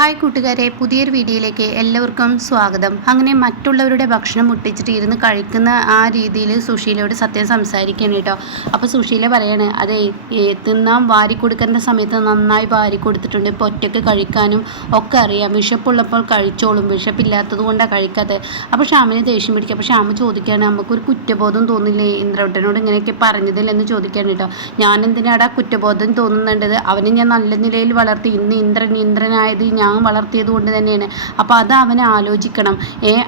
Hi കൂട്ടുകാരെ, പുതിയൊരു വീഡിയോയിലേക്ക് എല്ലാവർക്കും സ്വാഗതം. അങ്ങനെ മറ്റുള്ളവരുടെ ഭക്ഷണം മുട്ടിച്ചിട്ട് ഇരുന്ന് കഴിക്കുന്ന ആ രീതിയിൽ സുശീലയോട് സത്യം സംസാരിക്കുകയാണ് കേട്ടോ. അപ്പോൾ സുശീല പറയാണ്, അതെ തിന്നാൻ വാരി കൊടുക്കേണ്ട സമയത്ത് നന്നായി വാരി കൊടുത്തിട്ടുണ്ട്. ഇപ്പോൾ ഒറ്റയ്ക്ക് കഴിക്കാനും ഒക്കെ അറിയാം. വിശപ്പുള്ളപ്പോൾ കഴിച്ചോളും, വിശപ്പില്ലാത്തത് കൊണ്ടാണ് കഴിക്കാത്തത്. അപ്പോൾ ഷ്യാമിന് ദേഷ്യം പിടിക്കുക. അപ്പോൾ ഷ്യാമ് ചോദിക്കുകയാണ്, നമുക്കൊരു കുറ്റബോധം തോന്നില്ലേ ഇന്ദ്രവട്ടനോട് ഇങ്ങനെയൊക്കെ പറഞ്ഞതില്ലെന്ന് ചോദിക്കുകയാണ് കേട്ടോ. ഞാൻ എന്തിനാടാ കുറ്റബോധം തോന്നുന്നുണ്ടത്? അവനെ ഞാൻ നല്ല നിലയിൽ വളർത്തി. ഇന്ന് ഇന്ദ്രനായത് ഞാൻ വളർത്തിയത് കൊണ്ട് തന്നെയാണ്. അപ്പോൾ അത് അവനെ ആലോചിക്കണം.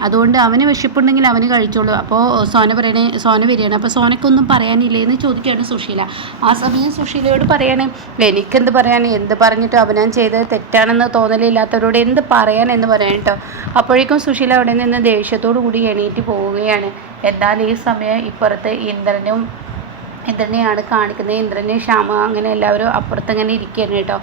അതുകൊണ്ട് അവന് വിശപ്പുണ്ടെങ്കിൽ അവന് കഴിച്ചോളൂ. അപ്പോൾ സോന വരികയാണ്. അപ്പോൾ സോനക്കൊന്നും പറയാനില്ലേ എന്ന് ചോദിക്കുകയാണ് സുശീല. ആ സമയം സുശീലയോട് പറയാണ്, എനിക്കെന്ത് പറയാൻ, എന്ത് പറഞ്ഞിട്ട് അവനാൻ ചെയ്തത് തെറ്റാണെന്ന് തോന്നലില്ലാത്തവരോട് എന്ത് പറയാൻ എന്ന് പറയാൻ കേട്ടോ. അപ്പോഴേക്കും സുശീല അവിടെ നിന്ന് ദേഷ്യത്തോടു കൂടി എണീറ്റ് പോവുകയാണ്. എന്നാൽ ഈ സമയം ഇപ്പുറത്ത് ഇന്ദ്രനെയാണ് കാണിക്കുന്നത്. ഇന്ദ്രനെ ഷ്യാമ അങ്ങനെ എല്ലാവരും അപ്പുറത്തങ്ങനെ ഇരിക്കുകയാണ് കേട്ടോ.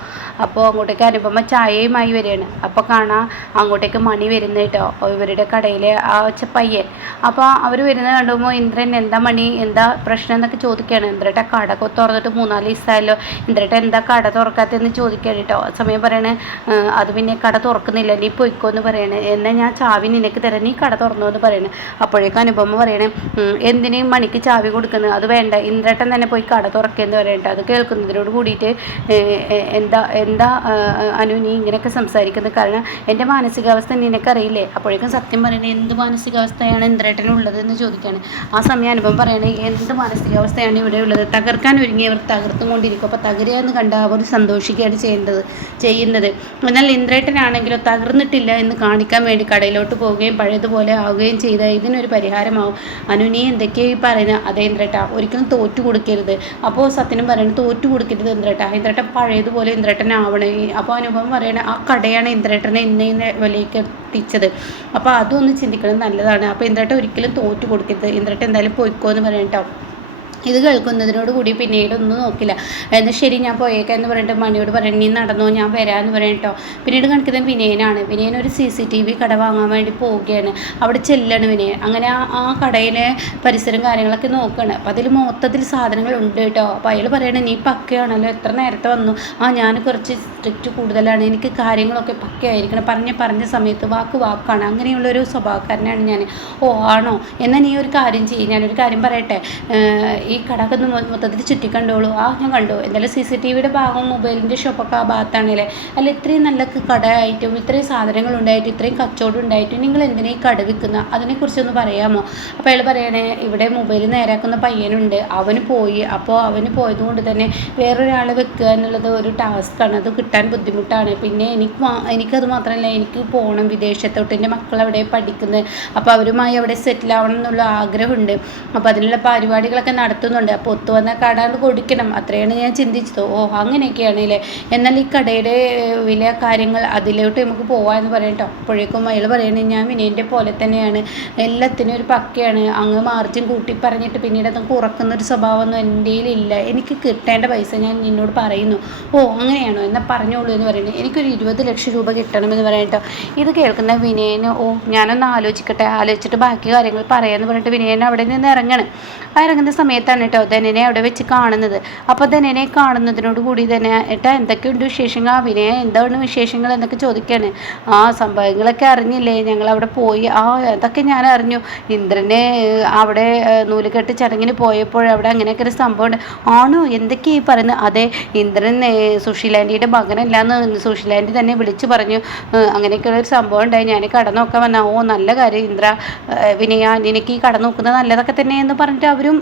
അപ്പോൾ അങ്ങോട്ടേക്ക് അനുപമ ചായയുമായി വരികയാണ്. അപ്പോൾ കാണാം അങ്ങോട്ടേക്ക് മണി വരുന്നത് കേട്ടോ, ഇവരുടെ കടയിലെ ആ പയ്യൻ. അപ്പോൾ അവർ വരുന്നത് കണ്ടുമ്പോൾ ഇന്ദ്രൻ എന്താ മണി, എന്താ പ്രശ്നം എന്നൊക്കെ ചോദിക്കുകയാണ്. ഇന്ദ്രേട്ട കട തുറന്നിട്ട് 3-4 ദിവസമായല്ലോ, ഇന്ദ്രേട്ട എന്താ കട തുറക്കാത്തതെന്ന് ചോദിക്കുകയാണ് കേട്ടോ. ആ സമയം പറയണേ, അത് പിന്നെ കട തുറക്കുന്നില്ല, നീ പൊയ്ക്കോ എന്ന് പറയണേ. എന്നാൽ ഞാൻ ചാവി നിനക്ക് തരാം, നീ കട തുറന്നോ എന്ന് പറയണേ. അപ്പോഴേക്കും അനുപമ പറയണേ, എന്തിനേയും മണിക്ക് ചാവി കൊടുക്കുന്നത്, അത് വേണ്ട, ഇന്ദ്രേട്ടൻ തന്നെ പോയി കട തുറക്കുകയെന്ന് പറയട്ടെ. അത് കേൾക്കുന്നതിനോട് കൂടിയിട്ട് എന്താ അനു നീ ഇങ്ങനെയൊക്കെ സംസാരിക്കുന്നത്, കാരണം എൻ്റെ മാനസികാവസ്ഥ നിനക്കറിയില്ലേ? അപ്പോഴേക്കും സത്യം പറയണേ, എന്ത് മാനസികാവസ്ഥയാണ് ഇന്ദ്രേട്ടനുള്ളതെന്ന് ചോദിക്കുകയാണ്. ആ സമയം അനുഭവം പറയണേ, എന്ത് മാനസികാവസ്ഥയാണ് ഇവിടെ ഉള്ളത്, തകർക്കാൻ ഒരുങ്ങിയവർ തകർത്തും കൊണ്ടിരിക്കും. അപ്പോൾ തകരുകയെന്ന് കണ്ട അവർ സന്തോഷിക്കുകയാണ് ചെയ്യുന്നത്. എന്നാൽ ഇന്ദ്രേട്ടനാണെങ്കിലോ തകർന്നിട്ടില്ല എന്ന് കാണിക്കാൻ വേണ്ടി കടയിലോട്ട് പോവുകയും പഴയതുപോലെ ആവുകയും ചെയ്ത ഇതിനൊരു പരിഹാരമാവും. അനു നീ എന്തൊക്കെയായി പറയുന്നത്? അതേ ഇന്ദ്രേട്ട, ഒരിക്കലും തോറ്റു കൊടുക്കരുത്. അപ്പോൾ സത്യനും പറയുന്നത്, തോറ്റു കൊടുക്കരുത് ഇന്ദ്രേട്ടൻ പഴയതുപോലെ ഇന്ദ്രേട്ടനാവണേ. അപ്പോൾ അനുഭവം പറയണേ, ആ കടയാണ് ഇന്ദ്രേട്ടനെ ഇന്ന വിലയ്ക്ക് എത്തിച്ചത്. അപ്പോൾ അതൊന്ന് ചിന്തിക്കുന്നത് നല്ലതാണ്. അപ്പോൾ ഇന്ദ്രേട്ടൻ ഒരിക്കലും തോറ്റു കൊടുക്കരുത്, ഇന്ദ്രേട്ടൻ എന്തായാലും പോയിക്കോ എന്ന് പറയട്ടോ. ഇത് കേൾക്കുന്നതിനോട് കൂടി പിന്നീട് ഒന്നും നോക്കില്ല. എന്നാൽ ശരി ഞാൻ പോയേക്കാം എന്ന് പറഞ്ഞിട്ട് മണിയോട് പറയണം, നീ നടന്നോ ഞാൻ വരാമെന്ന് പറയട്ടോ. പിന്നീട് കാണിക്കുന്നത് വിനയനാണ്. വിനയൻ ഒരു CCTV കട വാങ്ങാൻ വേണ്ടി പോവുകയാണ്. അവിടെ ചെല്ലാണ് വിനയൻ. അങ്ങനെ ആ കടയിലെ പരിസരം കാര്യങ്ങളൊക്കെ നോക്കുകയാണ്. അപ്പോൾ അതിൽ മൊത്തത്തിൽ സാധനങ്ങളുണ്ട് കേട്ടോ. അപ്പോൾ അയാൾ പറയണേ, നീ പക്കയാണല്ലോ, എത്ര നേരത്തെ വന്നു? ഞാൻ കുറച്ച് സ്ട്രിക്റ്റ് കൂടുതലാണ്, എനിക്ക് കാര്യങ്ങളൊക്കെ പക്കയായിരിക്കണം, പറഞ്ഞ സമയത്ത് വാക്കാണ്, അങ്ങനെയുള്ളൊരു സ്വഭാവക്കാരനാണ് ഞാൻ. ഓ ആണോ, എന്നാൽ നീ ഒരു കാര്യം ചെയ്യും, ഞാനൊരു കാര്യം പറയട്ടെ, ഈ കടക്കൊന്ന് മൊത്തത്തിൽ ചുറ്റിക്കണ്ടോളൂ. ഞാൻ കണ്ടു, എന്തായാലും CCTVയുടെ ഭാഗം മൊബൈലിൻ്റെ ഷോപ്പൊക്കെ ആ ഭാഗത്താണല്ലേ. അല്ല ഇത്രയും നല്ല കട ആയിട്ടും ഇത്രയും സാധനങ്ങൾ ഉണ്ടായിട്ടും ഇത്രയും കച്ചവടം ഉണ്ടായിട്ടും നിങ്ങൾ എന്തിനാ ഈ കട വിൽക്കുന്ന, അതിനെക്കുറിച്ചൊന്ന് പറയാമോ? അപ്പോൾ അയാൾ പറയണേ, ഇവിടെ മൊബൈൽ നേരാക്കുന്ന പയ്യനുണ്ട്, അവന് പോയി. അപ്പോൾ അവന് പോയതുകൊണ്ട് തന്നെ വേറൊരാളെ വെക്കുക എന്നുള്ളത് ഒരു ടാസ്ക്കാണ്, അത് കിട്ടാൻ ബുദ്ധിമുട്ടാണ്. പിന്നെ എനിക്കത് മാത്രമല്ല, എനിക്ക് പോകണം വിദേശത്തോട്ട്, എൻ്റെ മക്കൾ അവിടെ പഠിക്കുന്നത്, അപ്പോൾ അവരുമായി അവിടെ സെറ്റിൽ ആവണം എന്നുള്ള ആഗ്രഹമുണ്ട്. അപ്പോൾ അതിനുള്ള പരിപാടികളൊക്കെ നടത്തുന്നുണ്ട്. അപ്പോൾ ഒത്തു വന്ന കട കൊടുക്കണം, അത്രയാണ് ഞാൻ ചിന്തിച്ചത്. ഓ അങ്ങനെയൊക്കെയാണല്ലേ, എന്നാൽ ഈ കടയുടെ വില കാര്യങ്ങൾ അതിലോട്ട് നമുക്ക് പോകാമെന്ന് പറയട്ടോ. അപ്പോഴേക്കും അയാൾ പറയണേ, ഞാൻ വിനയൻ്റെ പോലെ തന്നെയാണ്, എല്ലാത്തിനും ഒരു പക്കയാണ്, അങ്ങ് മാർജിൻ കൂട്ടി പറഞ്ഞിട്ട് പിന്നീട് അത് കുറക്കുന്നൊരു സ്വഭാവമൊന്നും എൻ്റെ ഇല്ല, എനിക്ക് കിട്ടേണ്ട പൈസ ഞാൻ നിന്നോട് പറയുന്നു. ഓ അങ്ങനെയാണോ, എന്നാൽ പറഞ്ഞോളൂ എന്ന് പറയുന്നത്. എനിക്കൊരു 20 ലക്ഷം രൂപ കിട്ടണമെന്ന് പറയട്ടോ. ഇത് കേൾക്കുന്ന വിനയന്, ഓ ഞാനൊന്ന് ആലോചിച്ചിട്ട് ബാക്കി കാര്യങ്ങൾ പറയാമെന്ന് പറഞ്ഞിട്ട് വിനയൻ അവിടെ നിന്ന് ഇറങ്ങുന്ന സമയത്താണ് കേട്ടോ ധനനെ അവിടെ വെച്ച് കാണുന്നത്. അപ്പോൾ ധനനെ കാണുന്നതിനോട് കൂടി തന്നെ, ഏട്ടാ എന്തൊക്കെയുണ്ട് വിശേഷങ്ങൾ, വിനയ എന്താണ് വിശേഷങ്ങൾ എന്നൊക്കെ ചോദിക്കുകയാണ്. സംഭവങ്ങളൊക്കെ അറിഞ്ഞില്ലേ, ഞങ്ങളവിടെ പോയി. അതൊക്കെ ഞാൻ അറിഞ്ഞു, ഇന്ദ്രനെ അവിടെ നൂലുകെട്ട് ചടങ്ങിന് പോയപ്പോൾ അവിടെ അങ്ങനെയൊക്കെ ഒരു സംഭവമുണ്ട്. ആണോ, എന്തൊക്കെയായി പറയുന്നത്? അതെ, ഇന്ദ്രൻ സുശീലാൻ്റിയുടെ മകനല്ലാന്ന് സുശീലാൻ്റി തന്നെ വിളിച്ചു പറഞ്ഞു, അങ്ങനെയൊക്കെയുള്ള ഒരു സംഭവം ഉണ്ടായി, ഞാൻ കട നോക്കാൻ വന്ന. ഓ നല്ല കാര്യം വിനയ, നിനക്ക് ഈ കട നോക്കുന്നത് നല്ലതൊക്കെ തന്നെ എന്ന് പറഞ്ഞിട്ട് അവരും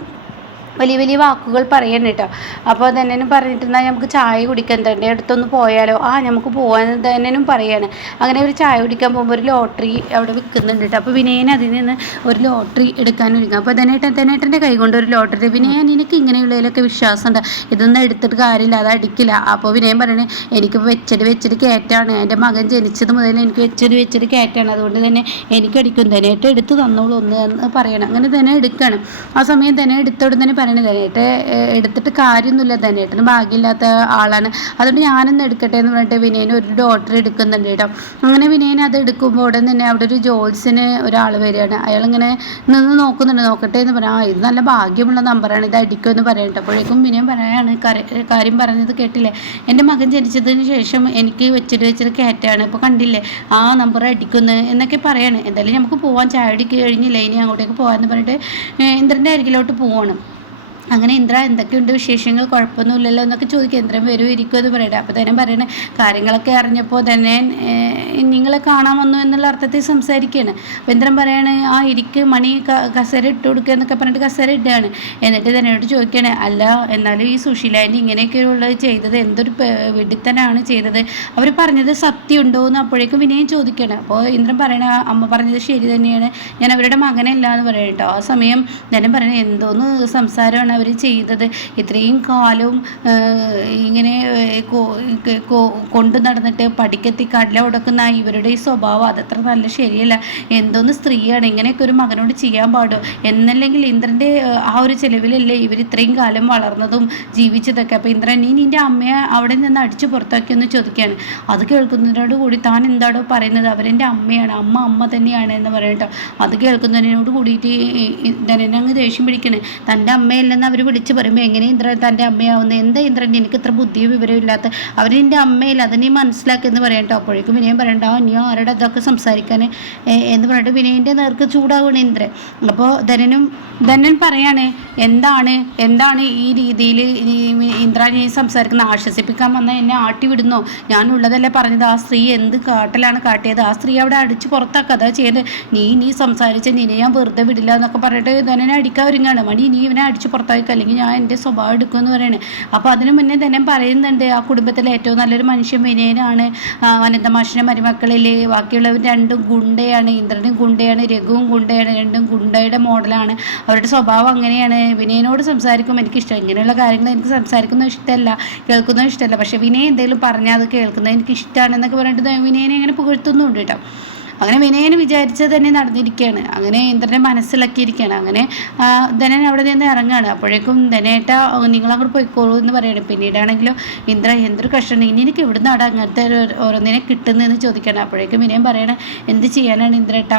വലിയ വാക്കുകൾ പറയണം കേട്ടോ. അപ്പോൾ ധനനും പറഞ്ഞിട്ടുണ്ടെങ്കിൽ നമുക്ക് ചായ കുടിക്കാൻ തന്നെ അടുത്തൊന്ന് പോയാലോ? നമുക്ക് പോകാൻ ധനനും പറയാണ്. അങ്ങനെ ഒരു ചായ കുടിക്കാൻ പോകുമ്പോൾ ഒരു ലോട്ടറി അവിടെ വിൽക്കുന്നുണ്ട് കേട്ടോ. അപ്പോൾ വിനയൻ അതിൽ നിന്ന് ഒരു ലോട്ടറി എടുക്കാനൊരുങ്ങും. അപ്പോൾ ധനേട്ടൻ്റെ കൈ കൊണ്ട് ഒരു ലോട്ടറി. വിനയൻ, നിനക്ക് ഇങ്ങനെയുള്ളതിലൊക്കെ വിശ്വാസമുണ്ട്, ഇതൊന്നും എടുത്തിട്ട് കാര്യമില്ല, അത് അടിക്കില്ല. അപ്പോൾ വിനയൻ പറയണേ, എനിക്ക് വെച്ചത് കയറ്റാണ്, എൻ്റെ മകൻ ജനിച്ചത് മുതൽ എനിക്ക് വെച്ചത് കയറ്റാണ്, അതുകൊണ്ട് തന്നെ എനിക്ക് അടിക്കും, ധനേട്ടൻ എടുത്ത് തന്നോളൂ ഒന്ന് എന്ന് പറയണം. അങ്ങനെ ധന എടുക്കുകയാണ്. ആ സമയം ധന എടുത്തോടെ തന്നെ പറയണത് ധനേട്ട എടുത്തിട്ട് കാര്യമൊന്നുമില്ല, ധനേട്ടന് ഭാഗ്യമില്ലാത്ത ആളാണ്, അതുകൊണ്ട് ഞാനൊന്ന് എടുക്കട്ടെ എന്ന് പറഞ്ഞിട്ട് വിനയന് ഒരു ഡോക്ടർ എടുക്കുന്നുണ്ട് കേട്ടോ. അങ്ങനെ വിനയൻ അത് എടുക്കുമ്പോൾ ഉടൻ തന്നെ അവിടെ ഒരു ജോത്സ്യന് ഒരാൾ വരികയാണ്. അയാളിങ്ങനെ നിന്ന് നോക്കുന്നുണ്ട്, നോക്കട്ടെ എന്ന് പറയാം. ഇത് നല്ല ഭാഗ്യമുള്ള നമ്പറാണ്, ഇത് അടിക്കുമെന്ന് പറയട്ടെ. അപ്പോഴേക്കും വിനയൻ പറയാണ്, കാര്യം പറഞ്ഞത് കേട്ടില്ലേ, എൻ്റെ മകൻ ജനിച്ചതിന് ശേഷം എനിക്ക് വെച്ചിട്ട് കയറ്റാണ്, ഇപ്പോൾ കണ്ടില്ലേ ആ നമ്പർ അടിക്കുന്നു എന്നൊക്കെ പറയാണ്. എന്തായാലും നമുക്ക് പോകാൻ, ചായ അടിക്ക് കഴിഞ്ഞില്ലേ, ഇനി അങ്ങോട്ടേക്ക് പോകാമെന്ന് പറഞ്ഞിട്ട് ഇന്ദ്രൻ്റെ അരികിലോട്ട് പോവാണ്. അങ്ങനെ ഇന്ദ്ര എന്തൊക്കെയുണ്ട് വിശേഷങ്ങൾ, കുഴപ്പമൊന്നുമില്ലല്ലോ എന്നൊക്കെ ചോദിക്കുക. ഇന്ദ്രൻ വരും ഇരിക്കും എന്ന് പറയട്ടെ. അപ്പോൾ തന്നെ പറയണേ കാര്യങ്ങളൊക്കെ അറിഞ്ഞപ്പോൾ തന്നെ നിങ്ങളെ കാണാൻ വന്നു എന്നുള്ള അർത്ഥത്തിൽ സംസാരിക്കുകയാണ്. അപ്പോൾ ഇന്ദ്രൻ പറയാണ്, ആ ഇരിക്ക്, മണി കസേര ഇട്ട് കൊടുക്കുക എന്നൊക്കെ പറഞ്ഞിട്ട് കസേര ഇടുകയാണ്. എന്നിട്ട് തന്നെയോട് ചോദിക്കുകയാണ്, അല്ല എന്നാലും ഈ സുശീലാൻ്റെ ഇങ്ങനെയൊക്കെയുള്ളത് ചെയ്തത് എന്തൊരു വിഡിത്തനാണ് ചെയ്തത്, അവർ പറഞ്ഞത് സത്യമുണ്ടോ എന്ന് അപ്പോഴേക്കും വിനയം ചോദിക്കുകയാണ്. അപ്പോൾ ഇന്ദ്രൻ പറയണ, അമ്മ പറഞ്ഞത് ശരി തന്നെയാണ്, ഞാൻ അവരുടെ മകനല്ല എന്ന് പറയും കേട്ടോ. ആ സമയം ധനം പറയണേ, എന്തോന്ന് സംസാരമാണ് അവർ ചെയ്തത്, ഇത്രയും കാലവും ഇങ്ങനെ കൊണ്ടു നടന്നിട്ട് പഠിക്കെത്തി കടല ഉടക്കുന്ന ഇവരുടെ ഈ സ്വഭാവം അതത്ര നല്ല ശരിയല്ല, എന്തോന്ന് സ്ത്രീയാണ്, ഇങ്ങനെയൊക്കെ ഒരു മകനോട് ചെയ്യാൻ പാടുമോ, എന്നല്ലെങ്കിൽ ഇന്ദ്രൻ്റെ ആ ഒരു ചെലവിലല്ലേ ഇവർ ഇത്രയും കാലം വളർന്നതും ജീവിച്ചതൊക്കെ. അപ്പോൾ ഇന്ദ്രൻ, നീ നിൻ്റെ അമ്മയെ അവിടെ നിന്ന് അടിച്ചു പുറത്താക്കിയെന്ന് ചോദിക്കുകയാണ്. അത് കേൾക്കുന്നതിനോട് കൂടി താൻ എന്താണോ പറയുന്നത്, അവരെൻ്റെ അമ്മയാണ്, അമ്മ തന്നെയാണ് എന്ന് പറയട്ടോ. അത് കേൾക്കുന്നതിനോട് കൂടിയിട്ട് ധനനങ്ങ് ദേഷ്യം പിടിക്കണേ. തൻ്റെ അമ്മയല്ലെന്ന് അവർ വിളിച്ച് പറയുമ്പോൾ എങ്ങനെ ഇന്ദ്രൻ തൻ്റെ അമ്മയാവുന്നത്, എന്താ ഇന്ദ്രൻ എനിക്ക് ഇത്ര ബുദ്ധിയോ വിവരവും ഇല്ലാത്ത, അവരെൻ്റെ അമ്മയില്ല, അത് നീ മനസ്സിലാക്കിയെന്ന് പറയട്ടോ. അപ്പോഴേക്കും വിനയം പറയണ്ട, നീ ആരുടെ അതൊക്കെ സംസാരിക്കാൻ എന്ന് പറഞ്ഞിട്ട് വിനയൻ്റെ നേർക്ക് ചൂടാവുകയാണ് ഇന്ദ്രൻ. അപ്പോൾ ധനൻ പറയാണ്, എന്താണ് ഈ രീതിയിൽ ഇന്ദ്ര നീ സംസാരിക്കുന്ന, ആശ്വസിപ്പിക്കാൻ വന്ന എന്നെ ആട്ടി വിടുന്നോ, ഞാനുള്ളതല്ലേ പറഞ്ഞത്, ആ സ്ത്രീ എന്ത് കാട്ടലാണ് കാട്ടിയത്, ആ സ്ത്രീ അവിടെ അടിച്ച് പുറത്താക്കുക, അതാ ചെയ്യുന്നത്, നീ സംസാരിച്ച നിന്നെ ഞാൻ വെറുതെ വിടില്ല എന്നൊക്കെ പറഞ്ഞിട്ട് ധനനെ അടിക്കാൻ ഒരുങ്ങാണ്. മണി നീ ഇവനെ അടിച്ച് പുറത്താക്കുക, അല്ലെങ്കിൽ ഞാൻ എൻ്റെ സ്വഭാവം എടുക്കുമെന്ന് പറയണേ. അപ്പോൾ അതിനു മുന്നേ തന്നെ പറയുന്നുണ്ട്, ആ കുടുംബത്തിലെ ഏറ്റവും നല്ലൊരു മനുഷ്യൻ വിനയനാണ്, അനന്തമാഷിൻ്റെ മരുമക്കളിൽ ബാക്കിയുള്ളവർ രണ്ടും ഗുണ്ടയാണ്, ഇന്ദ്രനും ഗുണ്ടയാണ്, രഘുവും ഗുണ്ടയാണ്, രണ്ടും ഗുണ്ടയുടെ മോഡലാണ്, അവരുടെ സ്വഭാവം അങ്ങനെയാണ്, വിനയനോട് സംസാരിക്കുമ്പോൾ എനിക്കിഷ്ടം, ഇങ്ങനെയുള്ള കാര്യങ്ങൾ എനിക്ക് സംസാരിക്കുന്നത് ഇഷ്ടമല്ല, കേൾക്കുന്നത് ഇഷ്ടമല്ല, പക്ഷേ വിനയൻ എന്തെങ്കിലും പറഞ്ഞാൽ അത് കേൾക്കുന്നത് എനിക്ക് ഇഷ്ടമാണെന്നൊക്കെ പറഞ്ഞിട്ട് വിനയനെ അങ്ങനെ പുകഴ്ത്തുന്നുണ്ട് കേട്ടോ. അങ്ങനെ വിനയന് വിചാരിച്ചത് തന്നെ നടന്നിരിക്കുകയാണ്. അങ്ങനെ ഇന്ദ്രനെ മനസ്സിലാക്കിയിരിക്കുകയാണ്. അങ്ങനെ ധനൻ അവിടെ നിന്ന് ഇറങ്ങുകയാണ്. അപ്പോഴേക്കും ധനേട്ട നിങ്ങളങ്ങോട്ട് പോയിക്കോളൂ എന്ന് പറയുകയാണ്. പിന്നീടാണെങ്കിലും ഇന്ദ്ര എന്തൊരു കഷ്ടമാണ്, ഇനി എനിക്ക് എവിടുന്നാണ് അങ്ങനത്തെ ഓരോന്നിനെ കിട്ടുന്നതെന്ന് ചോദിക്കണം. അപ്പോഴേക്കും വിനയം പറയണേ, എന്ത് ചെയ്യാനാണ് ഇന്ദ്രേട്ട,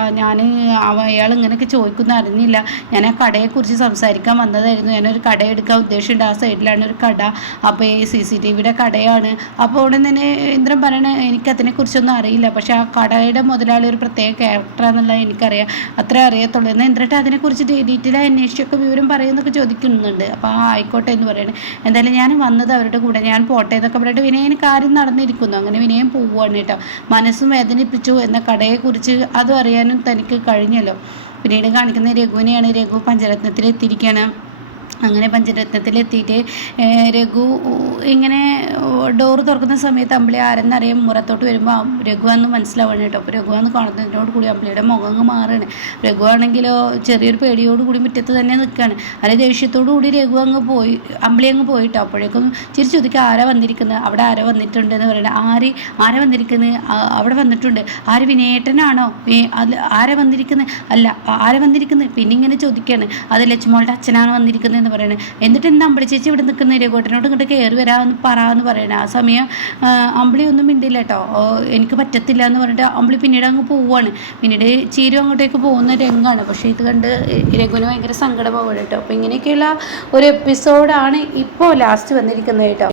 അയാൾ ഇങ്ങനെയൊക്കെ ചോദിക്കുന്ന അറിഞ്ഞില്ല, ഞാൻ ആ കടയെക്കുറിച്ച് സംസാരിക്കാൻ വന്നതായിരുന്നു, ഞാനൊരു കട എടുക്കാൻ ഉദ്ദേശിച്ചിട്ടുണ്ട്, ആ സൈഡിലാണ് ഒരു കട, അപ്പോൾ ഈ CCTVയുടെ കടയാണ്. അപ്പോൾ ഉടൻ തന്നെ ഇന്ദ്രൻ പറയണേ, എനിക്കതിനെക്കുറിച്ചൊന്നും അറിയില്ല, പക്ഷേ ആ കടയുടെ മുതലാളി ഒരു പ്രത്യേക ക്യാരക്ടറാണെന്നുള്ളത് എനിക്കറിയാം, അത്രേ അറിയത്തുള്ളൂ, എന്നാൽ എന്നിട്ട് അതിനെക്കുറിച്ച് ഡീറ്റെയിലായി അന്വേഷിച്ചൊക്കെ വിവരം പറയുന്നൊക്കെ ചോദിക്കുന്നുണ്ട്. അപ്പോൾ ആയിക്കോട്ടെ എന്ന് പറയണേ. എന്തായാലും ഞാൻ വന്നത് അവരുടെ കൂടെ, ഞാൻ പോട്ടെ എന്നൊക്കെ പറഞ്ഞിട്ട് വിനയന് കാര്യം നടന്നിരിക്കുന്നു. അങ്ങനെ വിനയം പോവുകയാണ് കേട്ടോ. മനസ്സും വേദനിപ്പിച്ചു എന്ന കടയെക്കുറിച്ച് അതും അറിയാനും തനിക്ക് കഴിഞ്ഞല്ലോ. പിന്നീട് കാണിക്കുന്ന രഘുവിനെയാണ്. രഘു പഞ്ചരത്നത്തിലെത്തിയിരിക്കുകയാണ്. അങ്ങനെ പഞ്ചരത്നത്തിലെത്തിയിട്ട് രഘു ഇങ്ങനെ ഡോറ് തുറക്കുന്ന സമയത്ത് അമ്പിളി ആരെന്നറിയാൻ മുറത്തോട്ട് വരുമ്പോൾ രഘുവാന്ന് മനസ്സിലാവുകയാണ് കേട്ടോ. അപ്പോൾ രഘുവാന്ന് കാണുന്നതിനോട് കൂടി അമ്പിളിയുടെ മുഖം മാറുകയാണ്. രഘു ആണെങ്കിലോ ചെറിയൊരു പേടിയോട് കൂടി മുറ്റത്ത് തന്നെ നിൽക്കുകയാണ്. അല്ലെ ദേഷ്യത്തോടു കൂടി രഘു അമ്പിളി അങ്ങ് പോയിട്ടോ. അപ്പോഴേക്കും ചിരിച്ചു ചോദിക്കുക, ആരാ വന്നിരിക്കുന്നത്, അവിടെ ആരോ വന്നിട്ടുണ്ട് എന്ന് പറയുന്നത്. ആരാ വന്നിരിക്കുന്നത്, അവിടെ വന്നിട്ടുണ്ട്, ആര്, വിനയേട്ടനാണോ, ആരാ വന്നിരിക്കുന്നത്, അല്ല ആരാ വന്നിരിക്കുന്നത്, പിന്നെ ഇങ്ങനെ ചോദിക്കുകയാണ്. അത് ലക്ഷ്മോളുടെ അച്ഛനാണ് വന്നിരിക്കുന്നത് പറയണേ. എന്നിട്ട് എന്താ അമ്പിളി ചേച്ചി ഇവിടെ നിൽക്കുന്ന, രഘുവേട്ടനോട് ഇങ്ങോട്ട് കയറി വരാമെന്ന് പറയാന്ന് പറയണേ. ആ സമയം അമ്പിളി ഒന്നും മിണ്ടില്ല കേട്ടോ. എനിക്ക് പറ്റത്തില്ല എന്ന് പറഞ്ഞിട്ട് അമ്പിളി പിന്നീട് അങ്ങ് പോവുകയാണ്. പിന്നീട് ചീരു അങ്ങോട്ടേക്ക് പോകുന്ന രംഗമാണ്. പക്ഷേ ഇത് കണ്ട് രഘുവിന് ഭയങ്കര സങ്കടമാവുകയാണ് കേട്ടോ. അപ്പോൾ ഇങ്ങനെയൊക്കെയുള്ള ഒരു എപ്പിസോഡാണ് ഇപ്പോൾ ലാസ്റ്റ് വന്നിരിക്കുന്നത് കേട്ടോ.